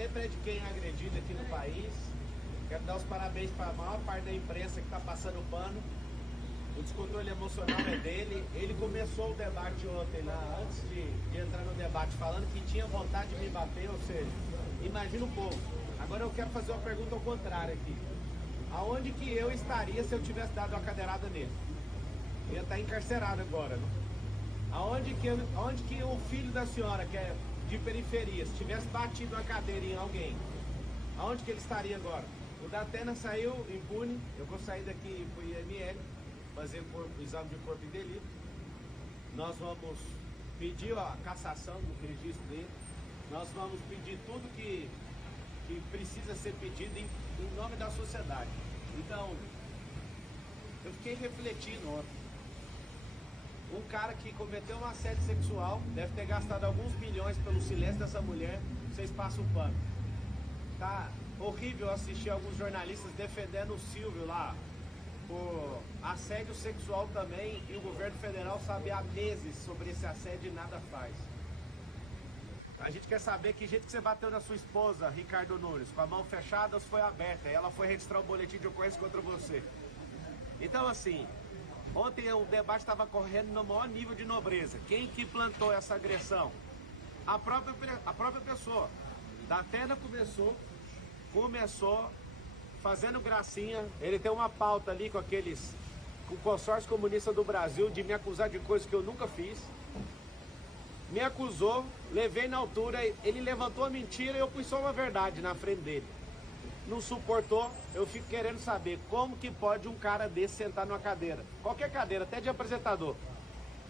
sempre é de quem é agredido aqui no país. Quero dar os parabéns para a maior parte da imprensa que está passando pano. O descontrole emocional é dele. Ele começou o debate ontem lá, antes de entrar no debate, falando que tinha vontade de me bater, ou seja, imagina um pouco. Agora eu quero fazer uma pergunta ao contrário aqui. Aonde que eu estaria se eu tivesse dado uma cadeirada nele? Eu ia estar encarcerado agora, né? Aonde que o filho da senhora, que é de periferia, se tivesse batido uma cadeira em alguém, aonde que ele estaria agora? O Datena saiu impune, eu vou sair daqui pro IML, fazer o exame de corpo de delito. Nós vamos pedir a cassação do registro dele, nós vamos pedir tudo que precisa ser pedido em nome da sociedade. Então, eu fiquei refletindo ontem. Um cara que cometeu um assédio sexual, deve ter gastado alguns milhões pelo silêncio dessa mulher, vocês passam o pano. Tá horrível assistir alguns jornalistas defendendo o Silvio lá por assédio sexual também, e o governo federal sabe há meses sobre esse assédio e nada faz. A gente quer saber que jeito que você bateu na sua esposa, Ricardo Nunes, com a mão fechada ou se foi aberta, e ela foi registrar um boletim de ocorrência contra você. Então assim, ontem o debate estava correndo no maior nível de nobreza. Quem que plantou essa agressão? A própria pessoa. Datena começou fazendo gracinha. Ele tem uma pauta ali com o consórcio comunista do Brasil de me acusar de coisas que eu nunca fiz. Me acusou, levei na altura, ele levantou a mentira e eu pus só uma verdade na frente dele. Não suportou, eu fico querendo saber como que pode um cara desse sentar numa cadeira, qualquer cadeira, até de apresentador.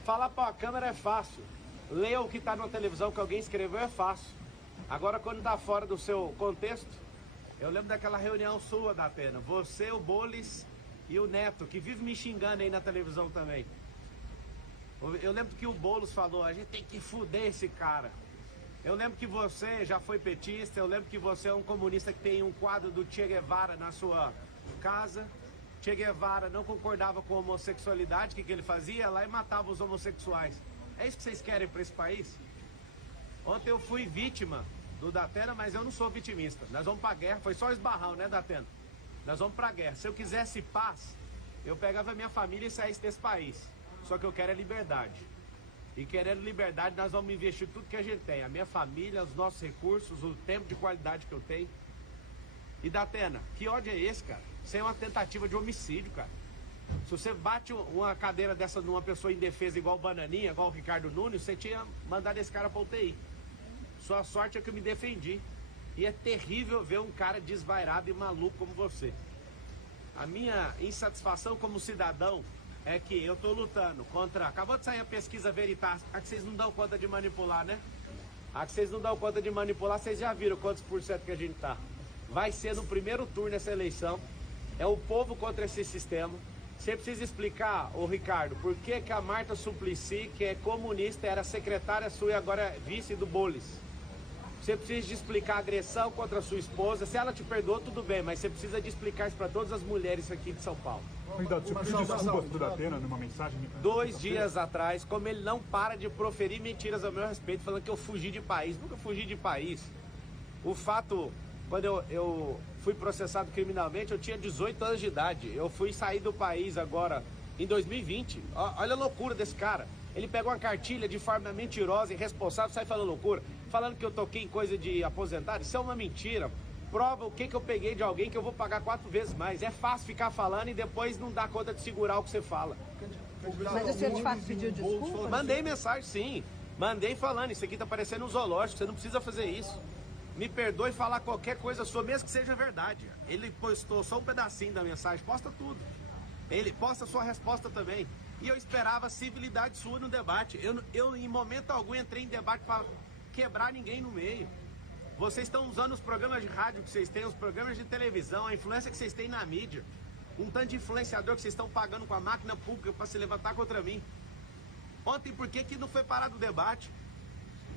Falar para a câmera é fácil, ler o que está na televisão que alguém escreveu é fácil. Agora quando está fora do seu contexto, eu lembro daquela reunião sua, Datena, você, o Bolis e o Neto, que vive me xingando aí na televisão também. Eu lembro que o Boulos falou, a gente tem que fuder esse cara. Eu lembro que você já foi petista, eu lembro que você é um comunista que tem um quadro do Che Guevara na sua casa. Che Guevara não concordava com a homossexualidade, o que ele fazia? Lá e matava os homossexuais. É isso que vocês querem para esse país? Ontem eu fui vítima do Datena, mas eu não sou vitimista. Nós vamos pra guerra, foi só esbarrão, né, Datena? Nós vamos pra guerra. Se eu quisesse paz, eu pegava minha família e saísse desse país. Só que eu quero é liberdade. E querendo liberdade, nós vamos investir tudo que a gente tem. A minha família, os nossos recursos, o tempo de qualidade que eu tenho. E Datena, que ódio é esse, cara? Isso é uma tentativa de homicídio, cara. Se você bate uma cadeira dessa numa pessoa indefesa igual o Bananinha, igual o Ricardo Nunes, você tinha mandado esse cara pra UTI. Sua sorte é que eu me defendi. E é terrível ver um cara desvairado e maluco como você. A minha insatisfação como cidadão é que eu tô lutando contra... Acabou de sair a pesquisa Veritas, a que vocês não dão conta de manipular, né? A que vocês não dão conta de manipular, vocês já viram quantos por cento que a gente tá. Vai ser no primeiro turno essa eleição. É o povo contra esse sistema. Você precisa explicar, ô Ricardo, por que que a Marta Suplicy, que é comunista, era secretária sua e agora é vice do Bolis. Você precisa de explicar a agressão contra a sua esposa. Se ela te perdoou, tudo bem, mas você precisa de explicar isso para todas as mulheres aqui de São Paulo. Você pediu desculpas pro Datena numa mensagem? 2 dias atrás, como ele não para de proferir mentiras ao meu respeito, falando que eu fugi de país. Nunca fugi de país. O fato, quando eu fui processado criminalmente, eu tinha 18 anos de idade. Eu fui sair do país agora em 2020. Olha a loucura desse cara. Ele pega uma cartilha de forma mentirosa, irresponsável, sai falando loucura, falando que eu toquei em coisa de aposentado. Isso é uma mentira. Prova o que eu peguei de alguém que eu vou pagar 4 vezes mais. É fácil ficar falando e depois não dar conta de segurar o que você fala. Mas o senhor de fato pediu desculpa? Mandei mensagem, sim. Mandei falando, isso aqui tá parecendo um zoológico, você não precisa fazer isso. Me perdoe falar qualquer coisa sua, mesmo que seja verdade. Ele postou só um pedacinho da mensagem, posta tudo. Ele posta sua resposta também. E eu esperava civilidade sua no debate. Eu em momento algum entrei em debate para quebrar ninguém no meio. Vocês estão usando os programas de rádio que vocês têm, os programas de televisão, a influência que vocês têm na mídia. Um tanto de influenciador que vocês estão pagando com a máquina pública para se levantar contra mim. Ontem, por que não foi parado o debate?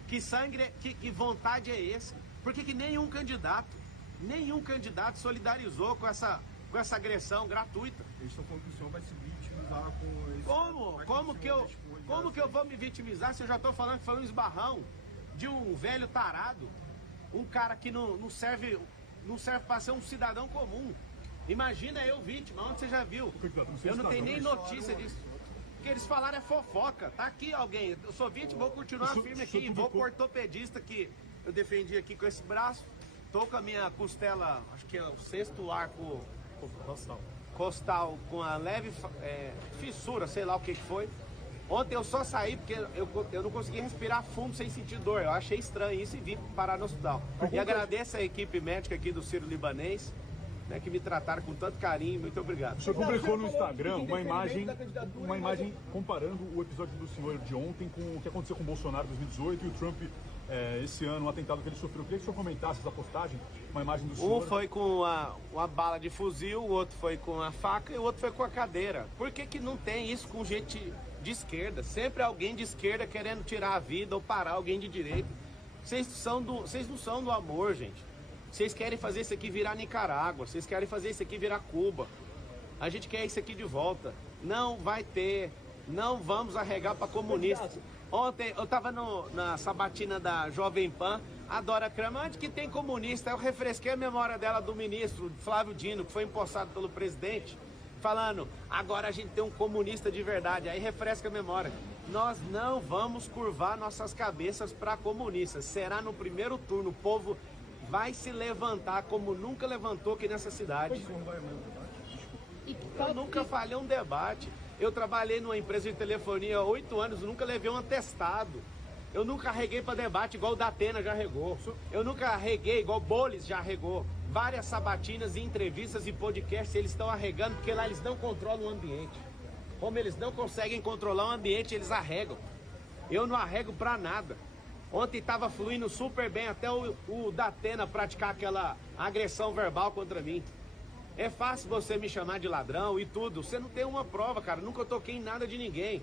Que sangue, que vontade é esse? Por que nenhum candidato solidarizou com essa agressão gratuita? Eles estão falando que o senhor vai se vitimizar com esse... Como que eu vou me vitimizar se eu já estou falando que foi um esbarrão de um velho tarado? um cara que não serve para ser um cidadão comum. Imagina eu vítima, onde você já viu? Eu não tenho nem notícia disso. O que eles falaram é fofoca. Tá aqui alguém, eu sou vítima, vou continuar firme aqui, vou pro ortopedista que eu defendi aqui com esse braço. Tô com a minha costela, acho que é o 6º arco costal com a leve fissura, sei lá o que foi. Ontem eu só saí porque eu não consegui respirar fundo sem sentir dor. Eu achei estranho isso e vim parar no hospital. E agradeço a equipe médica aqui do Sírio-Libanês, né, que me trataram com tanto carinho. Muito obrigado. O senhor publicou no Instagram uma imagem comparando o episódio do senhor de ontem com o que aconteceu com o Bolsonaro em 2018 e o Trump esse ano, um atentado que ele sofreu. Eu queria que o senhor comentasse essa postagem, uma imagem do senhor. Um foi com uma bala de fuzil, o outro foi com a faca e o outro foi com a cadeira. Por que não tem isso com gente de esquerda? Sempre alguém de esquerda querendo tirar a vida ou parar alguém de direita. Vocês não são do amor, gente. Vocês querem fazer isso aqui virar Nicarágua, vocês querem fazer isso aqui virar Cuba. A gente quer isso aqui de volta. Não vai ter, não vamos arregar para comunista. Ontem eu tava na sabatina da Jovem Pan, a Dora Kramer, onde que tem comunista? Eu refresquei a memória dela do ministro Flávio Dino, que foi empossado pelo presidente, falando, agora a gente tem um comunista de verdade. Aí refresca a memória. Nós não vamos curvar nossas cabeças para comunistas. Será no primeiro turno, o povo vai se levantar como nunca levantou aqui nessa cidade. Eu nunca falhei um debate. Eu trabalhei numa empresa de telefonia há 8 anos, nunca levei um atestado. Eu nunca arreguei para debate igual o Datena já regou. Eu nunca arreguei igual o Bolis já regou. Várias sabatinas, entrevistas e podcasts eles estão arregando porque lá eles não controlam o ambiente. Como eles não conseguem controlar o ambiente, eles arregam. Eu não arrego para nada. Ontem estava fluindo super bem até o Datena praticar aquela agressão verbal contra mim. É fácil você me chamar de ladrão e tudo. Você não tem uma prova, cara. Nunca toquei em nada de ninguém.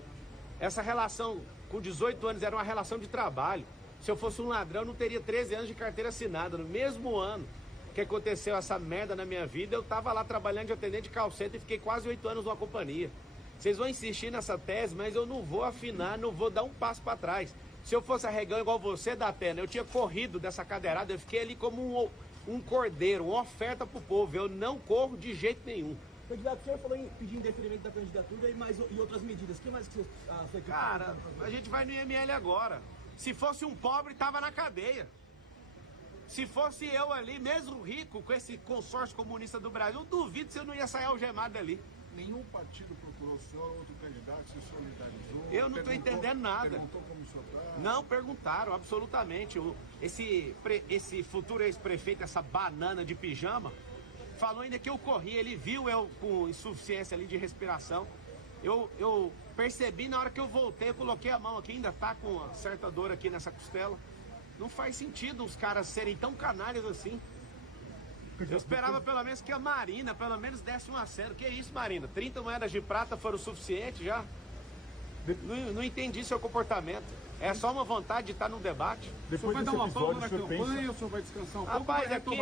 Essa relação com 18 anos era uma relação de trabalho. Se eu fosse um ladrão, eu não teria 13 anos de carteira assinada. No mesmo ano que aconteceu essa merda na minha vida, eu tava lá trabalhando de atendente de call center e fiquei quase 8 anos numa companhia. Vocês vão insistir nessa tese, mas eu não vou afinar, não vou dar um passo para trás. Se eu fosse arregão igual você, Datena, eu tinha corrido dessa cadeirada, eu fiquei ali como um cordeiro, uma oferta pro povo. Eu não corro de jeito nenhum. Candidato, o senhor falou em pedir indeferimento da candidatura e outras medidas. O que mais que você... Cara, a gente vai no IML agora. Se fosse um pobre, tava na cadeia. Se fosse eu ali, mesmo rico, com esse consórcio comunista do Brasil, eu duvido se eu não ia sair algemado dali. Nenhum partido procurou o senhor, outro candidato se solidarizou? Eu não estou entendendo nada. Perguntou como o senhor tá? Não perguntaram, absolutamente. Esse futuro ex-prefeito, essa banana de pijama, falou ainda que eu corri. Ele viu eu com insuficiência ali de respiração. Eu percebi na hora que eu voltei, eu coloquei a mão aqui, ainda tá com uma certa dor aqui nessa costela. Não faz sentido os caras serem tão canalhas assim. Eu esperava pelo menos que a Marina, pelo menos desse um aceno. Que isso, Marina? 30 moedas de prata foram o suficiente já? Não entendi seu comportamento. É só uma vontade de estar num debate. Depois vai dar uma pausa na campanha ou o senhor vai descansar um pouco? Rapaz, aqui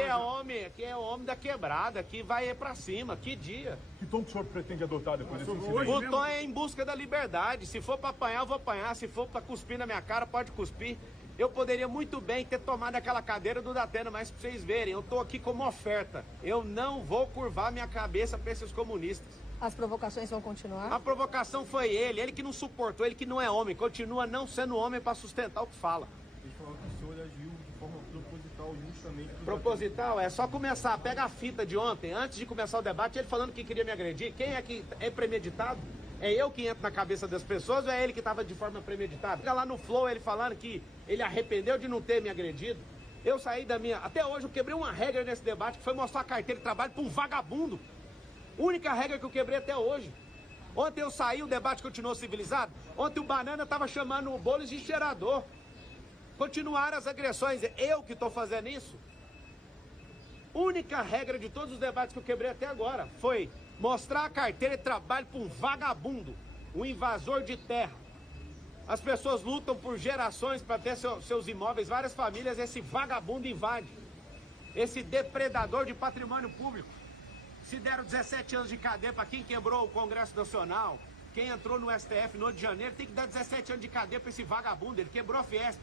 é homem da quebrada, aqui vai pra cima, que dia. Que tom que o senhor pretende adotar depois desse O incidente? tom é em busca da liberdade. Se for pra apanhar, eu vou apanhar. Se for pra cuspir na minha cara, pode cuspir. Eu poderia muito bem ter tomado aquela cadeira do Datena, mas pra vocês verem, eu tô aqui como oferta. Eu não vou curvar minha cabeça pra esses comunistas. As provocações vão continuar? A provocação foi ele que não suportou, ele que não é homem, continua não sendo homem pra sustentar o que fala. Ele falou que o senhor agiu de forma proposital justamente... Proposital? É só começar, pega a fita de ontem, antes de começar o debate, ele falando que queria me agredir. Quem é que é premeditado? É eu que entro na cabeça das pessoas ou é ele que estava de forma premeditada? Fica lá no Flow ele falando que ele arrependeu de não ter me agredido. Eu saí da minha... Até hoje eu quebrei uma regra nesse debate, que foi mostrar a carteira de trabalho para um vagabundo. Única regra que eu quebrei até hoje. Ontem eu saí, o debate continuou civilizado. Ontem o Banana estava chamando o Bolis de cheirador. Continuaram as agressões. Eu que estou fazendo isso. Única regra de todos os debates que eu quebrei até agora foi mostrar a carteira de trabalho para um vagabundo, um invasor de terra. As pessoas lutam por gerações para ter seus imóveis, várias famílias, esse vagabundo invade. Esse depredador de patrimônio público. Se deram 17 anos de cadeia para quem quebrou o Congresso Nacional, quem entrou no STF no 8 de janeiro, tem que dar 17 anos de cadeia para esse vagabundo, ele quebrou a Fiesp.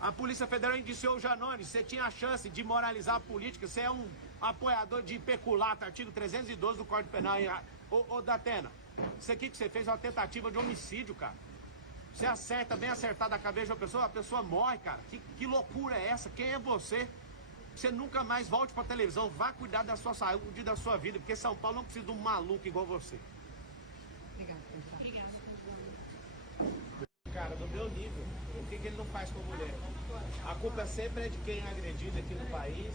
A Polícia Federal indiciou o Janones, você tinha a chance de moralizar a política, você é um apoiador de peculato, artigo 312 do Código Penal. Ô Datena, isso aqui que você fez é uma tentativa de homicídio, cara. Você acerta, bem acertado a cabeça de uma pessoa, a pessoa morre, cara. Que loucura é essa? Quem é você? Você nunca mais volte pra televisão, vá cuidar da sua saúde e da sua vida, porque São Paulo não precisa de um maluco igual você. Obrigada. Cara, do meu nível, o que ele não faz com a mulher? A culpa sempre é de quem é agredido aqui no país.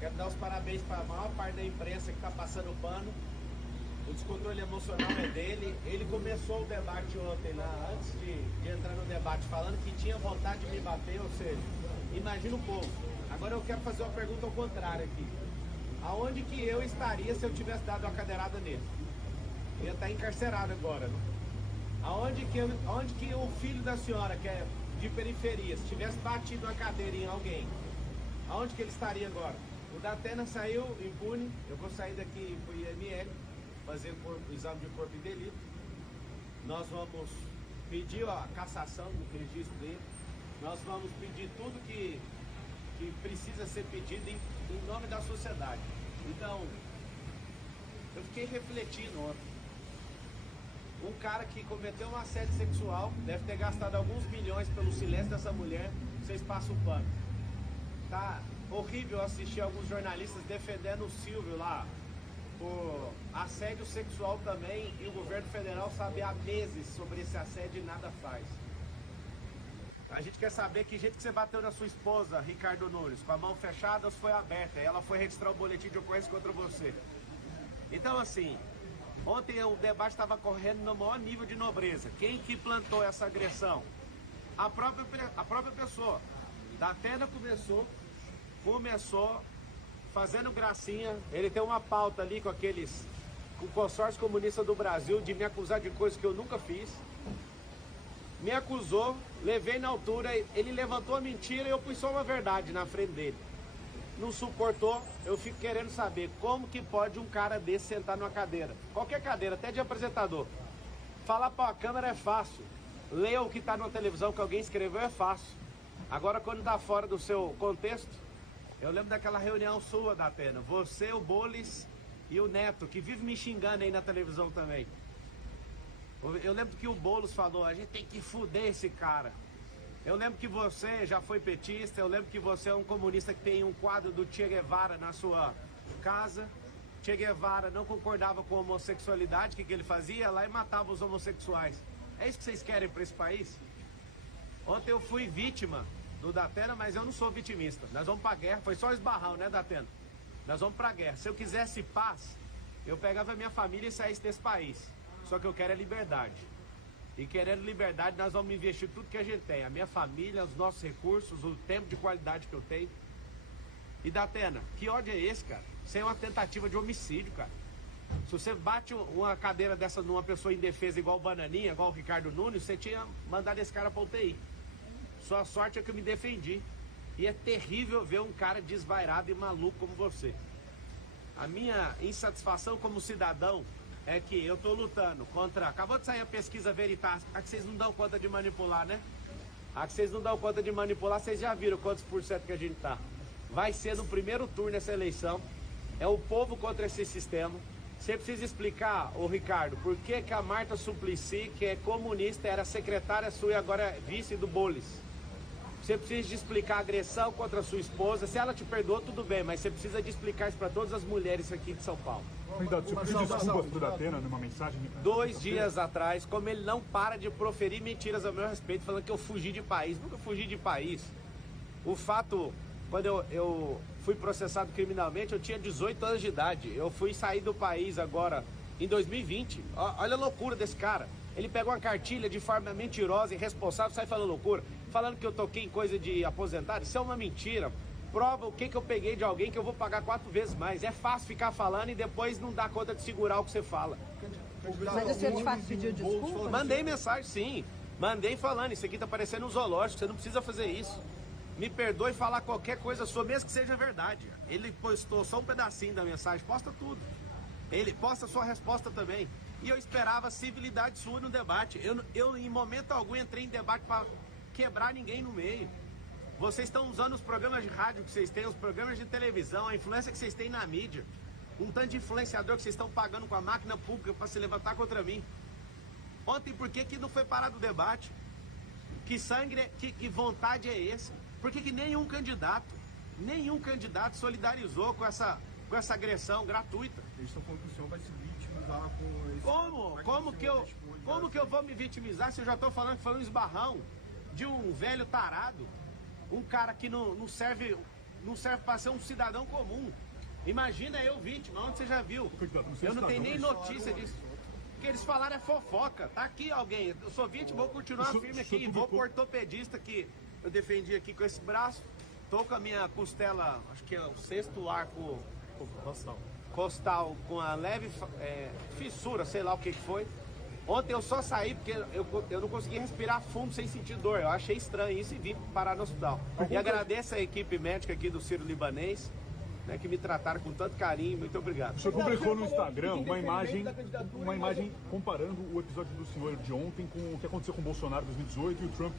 Quero dar os parabéns para a maior parte da imprensa que está passando pano. O descontrole emocional é dele. Ele começou o debate ontem, lá, antes de entrar no debate, falando que tinha vontade de me bater, ou seja, imagina um pouco. Agora eu quero fazer uma pergunta ao contrário aqui. Aonde que eu estaria se eu tivesse dado uma cadeirada nele? Eu ia estar encarcerado agora, né? Aonde que o filho da senhora, que é de periferia, se tivesse batido uma cadeira em alguém, aonde que ele estaria agora? O Datena saiu impune, eu vou sair daqui pro IML, fazer o exame de corpo de delito. Nós vamos pedir a cassação do registro dele, nós vamos pedir tudo que precisa ser pedido em nome da sociedade. Então, eu fiquei refletindo ontem. Um cara que cometeu um assédio sexual, deve ter gastado alguns milhões pelo silêncio dessa mulher, vocês passam o pano. Tá horrível assistir alguns jornalistas defendendo o Silvio lá por assédio sexual também, e o governo federal sabe há meses sobre esse assédio e nada faz. A gente quer saber que jeito que você bateu na sua esposa, Ricardo Nunes, com a mão fechada ou se foi aberta, e ela foi registrar o boletim de ocorrência contra você. Então assim, ontem o debate estava correndo no maior nível de nobreza. Quem que plantou essa agressão? A própria pessoa. Datena começou fazendo gracinha. Ele tem uma pauta ali com o consórcio comunista do Brasil de me acusar de coisas que eu nunca fiz. Me acusou, levei na altura, ele levantou a mentira e eu pus só uma verdade na frente dele. Não suportou, eu fico querendo saber como que pode um cara desse sentar numa cadeira, qualquer cadeira, até de apresentador. Falar para a câmera é fácil, ler o que está na televisão que alguém escreveu é fácil. Agora quando está fora do seu contexto, eu lembro daquela reunião sua, Datena, você, o Bolis e o Neto, que vive me xingando aí na televisão também. Eu lembro que o Boulos falou, a gente tem que fuder esse cara. Eu lembro que você já foi petista, eu lembro que você é um comunista que tem um quadro do Che Guevara na sua casa. Che Guevara não concordava com a homossexualidade, o que ele fazia? Lá e matava os homossexuais. É isso que vocês querem para esse país? Ontem eu fui vítima do Datena, mas eu não sou vitimista. Nós vamos pra guerra, foi só esbarrão, né, Datena? Nós vamos pra guerra. Se eu quisesse paz, eu pegava a minha família e saísse desse país. Só que eu quero é liberdade. E querendo liberdade, nós vamos investir tudo que a gente tem. A minha família, os nossos recursos, o tempo de qualidade que eu tenho. E Datena, que ódio é esse, cara? Isso é uma tentativa de homicídio, cara. Se você bate uma cadeira dessa numa pessoa indefesa igual o Bananinha, igual o Ricardo Nunes, você tinha mandado esse cara pra UTI. Sua sorte é que eu me defendi. E é terrível ver um cara desvairado e maluco como você. A minha insatisfação como cidadão é que eu tô lutando contra... Acabou de sair a pesquisa Veritas, a que vocês não dão conta de manipular, né? A que vocês não dão conta de manipular, vocês já viram quantos por cento que a gente tá. Vai ser no primeiro turno essa eleição. É o povo contra esse sistema. Você precisa explicar, ô Ricardo, por que que a Marta Suplicy, que é comunista, era secretária sua e agora é vice do Bolis. Você precisa de explicar a agressão contra a sua esposa. Se ela te perdoou, tudo bem, mas você precisa de explicar isso para todas as mulheres aqui de São Paulo. Candidato, você pediu desculpas pro Datena numa mensagem? 2 dias atrás, como ele não para de proferir mentiras ao meu respeito, falando que eu fugi de país. Nunca fugi de país. O fato, quando eu fui processado criminalmente, eu tinha 18 anos de idade. Eu fui sair do país agora em 2020. Olha a loucura desse cara. Ele pega uma cartilha de forma mentirosa e irresponsável, sai falando loucura, falando que eu toquei em coisa de aposentado. Isso é uma mentira. Prova o que eu peguei de alguém que eu vou pagar 4 vezes mais. É fácil ficar falando e depois não dar conta de segurar o que você fala. Mas o senhor de fato pediu desculpa? Mandei mensagem, sim. Mandei falando, isso aqui tá parecendo um zoológico, você não precisa fazer isso. Me perdoe falar qualquer coisa sua, mesmo que seja verdade. Ele postou só um pedacinho da mensagem, posta tudo. Ele posta sua resposta também. E eu esperava civilidade sua no debate. Eu em momento algum entrei em debate para quebrar ninguém no meio. Vocês estão usando os programas de rádio que vocês têm, os programas de televisão, a influência que vocês têm na mídia. Um tanto de influenciador que vocês estão pagando com a máquina pública para se levantar contra mim. Ontem, por que não foi parado o debate? Que sangue, que vontade é essa? Por que nenhum candidato solidarizou com essa agressão gratuita? Eles estão falando que o senhor vai se vitimizar com esse... Como que eu vou me vitimizar se eu já estou falando que foi um esbarrão de um velho tarado? Um cara que não serve para ser um cidadão comum. Imagina eu vítima, onde você já viu? Eu não tenho nem notícia disso. O que eles falaram é fofoca. Tá aqui alguém. Eu sou vítima, vou continuar firme aqui. Vou pro ortopedista que eu defendi aqui com esse braço. Tô com a minha costela, acho que é o 6º arco costal, com a leve fissura, sei lá o que foi. Ontem eu só saí porque eu não consegui respirar fundo sem sentir dor. Eu achei estranho isso e vim parar no hospital. E agradeço a equipe médica aqui do Sírio-Libanês, né, que me trataram com tanto carinho. Muito obrigado. O senhor publicou no Instagram uma imagem comparando o episódio do senhor de ontem com o que aconteceu com o Bolsonaro em 2018 e o Trump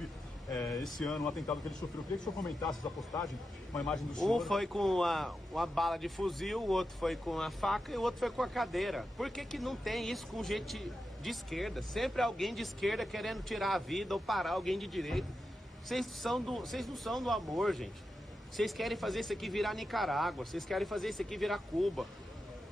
esse ano, um atentado que ele sofreu. Eu queria que o senhor comentasse essa postagem, uma imagem do senhor. Um foi com uma bala de fuzil, o outro foi com a faca e o outro foi com a cadeira. Por que não tem isso com gente de esquerda? Sempre alguém de esquerda querendo tirar a vida ou parar alguém de direita. Vocês não são do amor, gente. Vocês querem fazer isso aqui virar Nicarágua, vocês querem fazer isso aqui virar Cuba.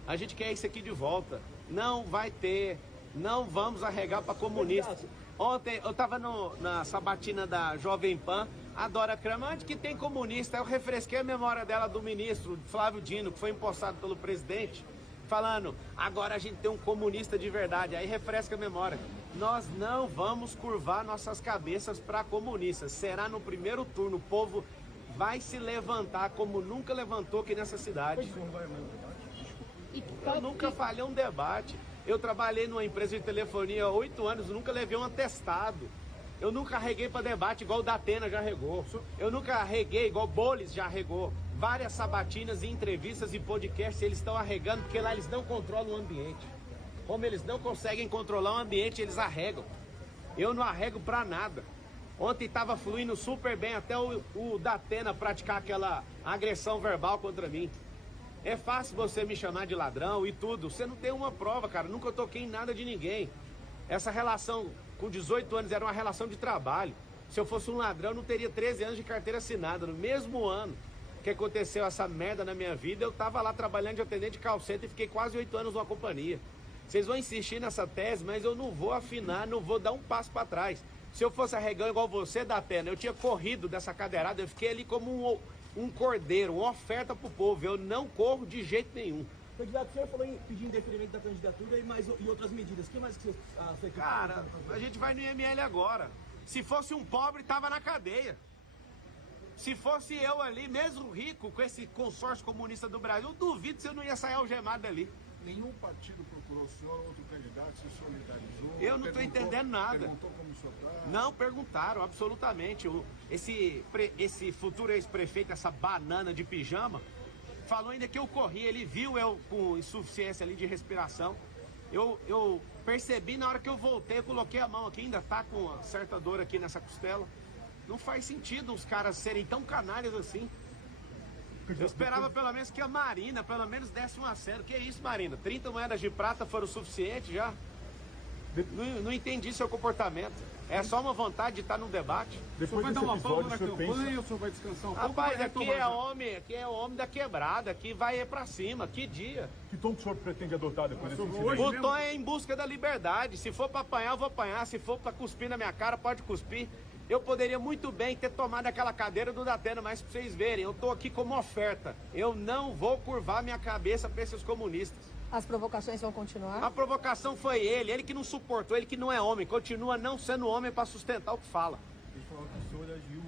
A gente quer isso aqui de volta. Não vai ter, não vamos arregar para comunista. Ontem eu tava na sabatina da Jovem Pan, a Dora Kramer, onde que tem comunista? Eu refresquei a memória dela do ministro Flávio Dino, que foi empossado pelo presidente, falando, agora a gente tem um comunista de verdade. Aí refresca a memória. Nós não vamos curvar nossas cabeças para comunistas. Será no primeiro turno, o povo vai se levantar como nunca levantou aqui nessa cidade. Eu nunca falhei um debate. Eu trabalhei numa empresa de telefonia há 8 anos, nunca levei um atestado. Eu nunca arreguei para debate igual o Datena já regou. Eu nunca arreguei igual o Bolis já regou. Várias sabatinas, entrevistas e podcasts eles estão arregando porque lá eles não controlam o ambiente. Como eles não conseguem controlar o ambiente, eles arregam. Eu não arrego para nada. Ontem estava fluindo super bem até o Datena praticar aquela agressão verbal contra mim. É fácil você me chamar de ladrão e tudo. Você não tem uma prova, cara. Nunca toquei em nada de ninguém. Essa relação com 18 anos era uma relação de trabalho. Se eu fosse um ladrão, eu não teria 13 anos de carteira assinada. No mesmo ano que aconteceu essa merda na minha vida, eu tava lá trabalhando de atendente de call center e fiquei quase 8 anos numa companhia. Vocês vão insistir nessa tese, mas eu não vou afinar, não vou dar um passo para trás. Se eu fosse arregão igual você, Datena, eu tinha corrido dessa cadeirada, eu fiquei ali como um cordeiro, uma oferta pro povo. Eu não corro de jeito nenhum. Candidato, o senhor falou em pedir indeferimento da candidatura e outras medidas. O que mais que você... Cara, a gente vai no IML agora. Se fosse um pobre, tava na cadeia. Se fosse eu ali, mesmo rico, com esse consórcio comunista do Brasil, eu duvido se eu não ia sair algemado dali. Nenhum partido procurou o senhor, outro candidato se solidarizou? Eu não estou entendendo nada. Perguntou como o senhor está? Não perguntaram, absolutamente. Esse futuro ex-prefeito, essa banana de pijama, falou ainda que eu corri, ele viu eu com insuficiência ali de respiração. Eu percebi na hora que eu voltei, eu coloquei a mão aqui, ainda tá com uma certa dor aqui nessa costela. Não faz sentido os caras serem tão canalhas assim. Eu esperava pelo menos que a Marina, pelo menos desse um aceno. Que isso, Marina? 30 moedas de prata foram o suficiente já? Não entendi seu comportamento. É só uma vontade de estar num debate. Depois vai dar uma pausa na campanha ou o senhor vai descansar um pouco? Rapaz, aqui é homem da quebrada, aqui vai pra cima, que dia. Que tom que o senhor pretende adotar depois desse O tom é em busca da liberdade. Se for pra apanhar, eu vou apanhar. Se for pra cuspir na minha cara, pode cuspir. Eu poderia muito bem ter tomado aquela cadeira do Datena, mas pra vocês verem, eu tô aqui como oferta. Eu não vou curvar minha cabeça pra esses comunistas. As provocações vão continuar? A provocação foi ele que não suportou, ele que não é homem, continua não sendo homem pra sustentar o que fala. Ele falou que o senhor agiu